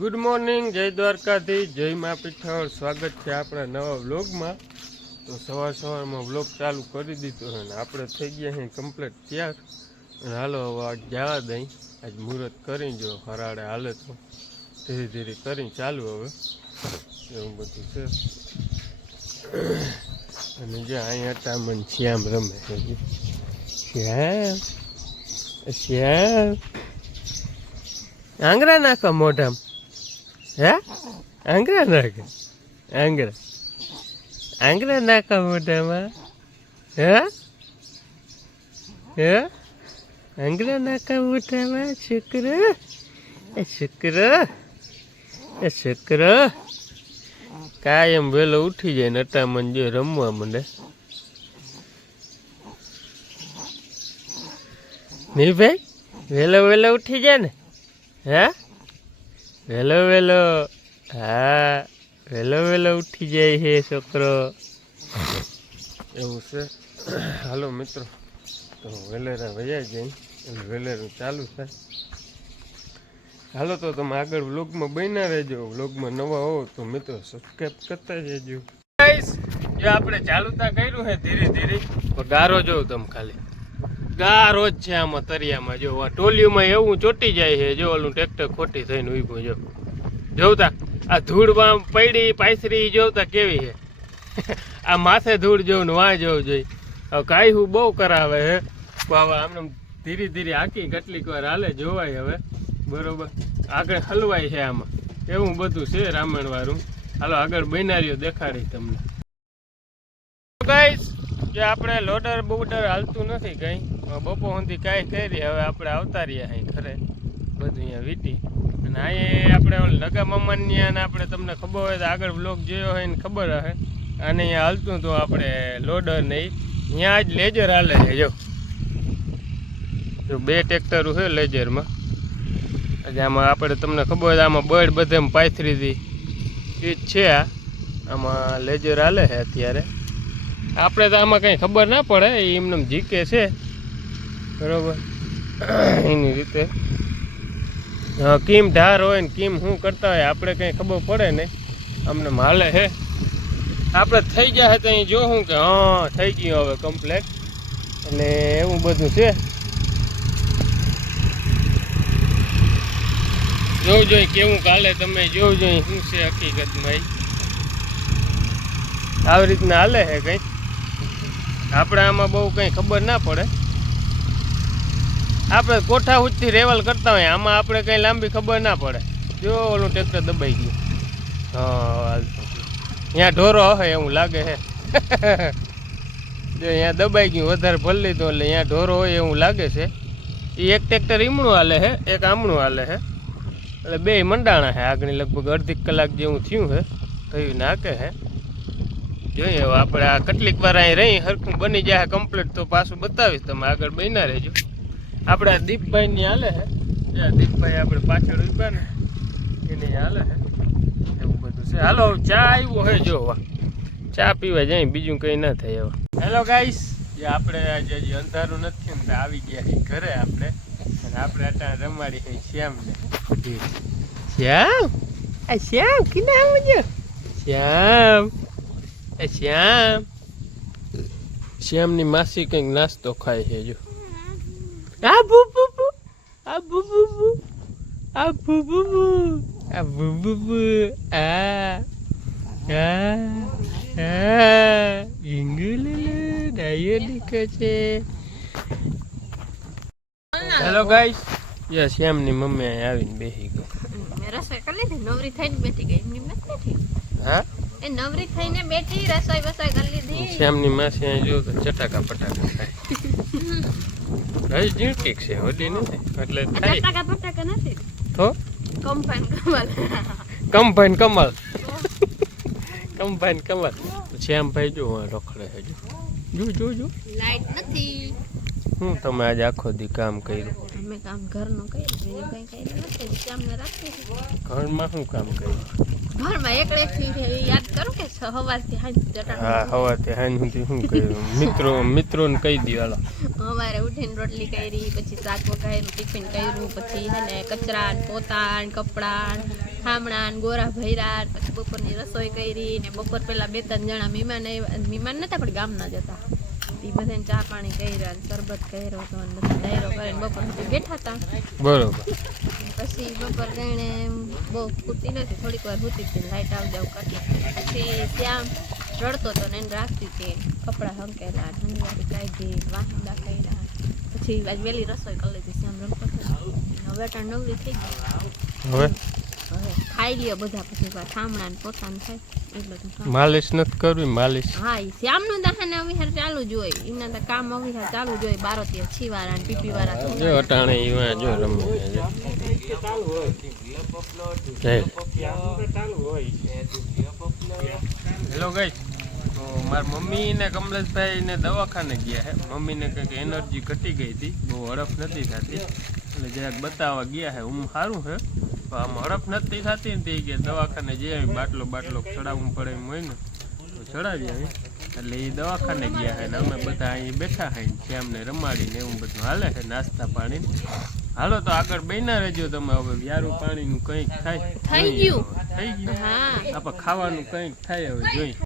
Good morning, જય દ્વારકાથી, જય મા પીઠળ. સ્વાગત છે આપણા નવા વ્લોગમાં. તો સવારમાં વ્લોગ ચાલુ કરી દીધો છે ને આપણે થઈ ગયા છીએ કમ્પ્લીટ તૈયાર. અને હાલો હવે આજ જવા દઈ, આજ મુહૂર્ત કરી જો હરાડે હાલે તો ધીરે ધીરે કરીને ચાલુ હવે એવું બધું છે. અને જે અહીંયા ટામન શ્યામ રમે છે. શ્યામ શ્યામ આંગળા નાખો મોઢામાં. હે આંગળા નાખે આંગળા નાખો મોઢામાં. હે હે આંગળા નાખો મોઢામાં. શુક્ર શુક્ર શુક્ર કાયમ વહેલો ઉઠી જાય ને અટામણ જો રમવા માંડે. નહીં ભાઈ વહેલો વહેલો ઉઠી જાય ને. હે વહેલો વહેલો હા વહેલો વહેલો ઉઠી જાય છે છોકરો એવું છે. હાલો મિત્રો, તો વેલેરા વયા જાય એટલે વેલેરું ચાલુ થાય. હાલો તો તમે આગળ વ્લોગમાં બન્યા રહેજો. વ્લોગમાં નવા હો તો મિત્રો સબસ્ક્રાઈબ કરતા જજો. જો આપણે ચાલુતા કર્યું છે ધીરે ધીરે. ગારો જોઉં તમે ખાલી ગારો જ છે આમાં તરિયામાં. જો ટોલીઓમાં એવું ચોટી જાય છે. જો ઓલું ટ્રેક્ટર ખોટી થઈને ઉભું જો જોવતા આ ધૂળમાં પડી પાયસરી જોવતા કેવી છે. આ માથે ધૂળ જોવું ને વાં જવું જોઈએ. હવે કાંઈ હું બહુ કરાવે હે. હવે આમને ધીરે ધીરે હાકી કેટલીક વાર હાલે જોવાય હવે બરોબર. આગળ હલવાય છે આમાં એવું બધું છે રામાયણ વાળું. હાલો આગળ બનાર્યો દેખાડી તમને. ગાઈસ જે આપણે લોડર બોડર હાલતું નથી કંઈ. બપો સુધી કાંઈ કરી હવે આપણે આવતા રહ્યા અહીં ઘરે બધું અહીંયા વીટી. અને અહીંયા આપણે લગા મામાની અને આપણે તમને ખબર હોય તો આગળ બ્લોગ જોયો હોય ને ખબર હશે. અને અહીંયા હાલતું તો આપણે લોડર નહીં અહીંયા જ લેજર હાલે છે. જો બે ટ્રેક્ટરો છે લેજરમાં. એટલે આમાં આપણે તમને ખબર હોય આમાં બળ બધે પાથરી હતી એ જ છે. આમાં લેજર હાલે છે અત્યારે. આપણે તો આમાં કંઈ ખબર ના પડે એમને જીકે છે બરાબર એની રીતે. કેમ ધાર હોય ને કેમ શું કરતા હોય આપણે કંઈ ખબર પડે ને અમને હાલે છે. આપણે થઈ જાય તો અહીં જોઉં કે હા થઈ ગયું હવે કમ્પ્લેટ. એટલે એવું બધું છે. જોવું જોઈએ કેવું હાલે તમે જોવું જોઈએ શું છે હકીકતમાં. આવી રીતના હાલે છે કંઈ. આપણે આમાં બહુ કંઈ ખબર ના પડે. આપણે કોઠા ઉચથી રેવલ કરતા હોય આમાં આપણે કંઈ લાંબી ખબર ના પડે. જો ઓલું ટ્રેક્ટર દબાઈ ગયું. હા અહીંયા ઢોરો હશે એવું લાગે છે. જો અહીંયા દબાઈ ગયું વધારે ભરી લીધું એટલે અહીંયા ઢોરો હોય એવું લાગે છે. એ એક ટ્રેક્ટર ઈમણું હાલે છે એક આમણું હાલે છે. એટલે બે મંડાણા છે. આગળ લગભગ અડધી કલાક જેવું થયું છે થયું નાખે છે. જોઈએ હવે આપણે આ કેટલીક વાર અહીં રહી હરખું બની જાય કમ્પ્લીટ તો પાછું બતાવીશ. તમે આગળ બન્યા રહેજો. આપણે આ દીપભાઈની હાલે છે. દીપભાઈ આપણે પાછળ ઉભા ને એની હાલે છે એવું બધું છે. હાલો ચા આવ્યો હે જો ચા પીવા જાય બીજું કંઈ ના થાય હવે. હેલો ગાઈસ, જે આપણે આજે અંધારું નથી ને આવી ગયા ઘરે આપણે. અને આપણે અત્યારે રમાડી છે શ્યામને. શ્યામ આ શ્યામ કે નામ છે શ્યામ. શ્યામ શ્યામની માસી કંઈક નાસ્તો ખાય છે જો. આ બુબુ આ બુબુ આ બુબુ આ બુબુ આ આ આ ઇંગલે ડાયો દીકો છે. હેલો ગાઈસ, યસ શ્યામની મમ્મી અહીં આવીને બેસી ગઈ. રસોઈ કરી લીધી નવરી થઈને બેઠી ગઈ. એમની મત નથી. હા એ નવરી થઈને બેઠી રસોઈ બસોઈ કરી લીધી. શ્યામની માસી અહીં જો તો ચટાકા પટાકા ખાય. હજી ઝીણકીક છે હોડી નથી એટલે ખાય. ચટાકા પટાકા નથી તો કમ્પાઈન કમલ કમ્પાઈન કમલ કમ્પાઈન કમલ. શ્યામભાઈ જો રખડે છે જો જો જો. લાઈટ નથી. હું તમે આજે આખો દી કામ કર્યું? અમે કામ ઘરનું કર્યું બીજું કંઈ કર્યું નથી. શ્યામને રાખી ઘરમાં શું કામ કર્યું? ઘરમાં એકડેથી યાદ કરું કે સવારથી હાંજ હા સવારથી હાંજ સુધી શું કર્યું મિત્રોને કહી દો હાલો. અમારે ઉઠીને રોટલી કરી, પછી શાક વઘાર્યું, ટિફિન કર્યું, પછી હે ને કચરા પોતા કપડા ઠામણા ને ગોરા ભૈરા પછી બપોરની રસોઈ કરી ને બપોર પેલા 2-3 જણા મહેમાન નતા પણ ગામના જ હતા એ બધાને ચા પાણી કર્યા ને શરબત કર્યો હતો ને બધા ડાયરો કરીને બપોર સુધી બેઠા હતા બરોબર. પછી બપોર ગઈને બહુ પૂતી નથી થોડીક વાર પૂતી હતી લાઈટ આવ જાવ કરતી પછી શ્યામ રડતો હતો ને એને રાખતી હતી કપડાં હંકેલા ઠંડી કાઢી વાહંદા કર્યા પછી આજ વહેલી રસોઈ કરી લીધી શ્યામ રડતો હતો હવે ટાણ નવરી થઈ ગઈ હવે હવે ખાઈ લ્યો બધા પછી ઠામણા ને પોતાનું થાય એટલે તો કામ. માલિશ નથી કરવી માલિશ. હા એ શ્યામનું દહાને અવિહાર ચાલુ જ હોય એના તો કામ અવિહાર ચાલુ જ હોય 12 છીવાળા ને પીપી વાળા જો અટાણે ઈવા જો રમે છે. હેલો ગાઈસ, તો મારા મમ્મી ને કમલેશભાઈ ને દવાખાને ગયા હે. મમ્મીને કંઈક એનર્જી ઘટી ગઈ હતી, બહુ હડપ નથી થતી એટલે જરાક બતાવવા ગયા હે. સારું છે તો આમ હડપ નથી થતી ને તે કે દવાખાને જઈ બાટલો ચડાવવું પડે એમ હોય ને તો ચડાવી આવી એટલે એ દવાખાને ગયા હે ને અમે બધા અહીં બેઠા હે શ્યામને રમાડીને એવું બધું હાલે છે નાસ્તા પાણી. હાલો તો આગળ બન્યા રહેજો તમે. હવે વ્યારું પાણીનું કંઈક થાય થઈ ગયું થઈ ગયું હા આપણે ખાવાનું કંઈક થાય હવે જોઈ.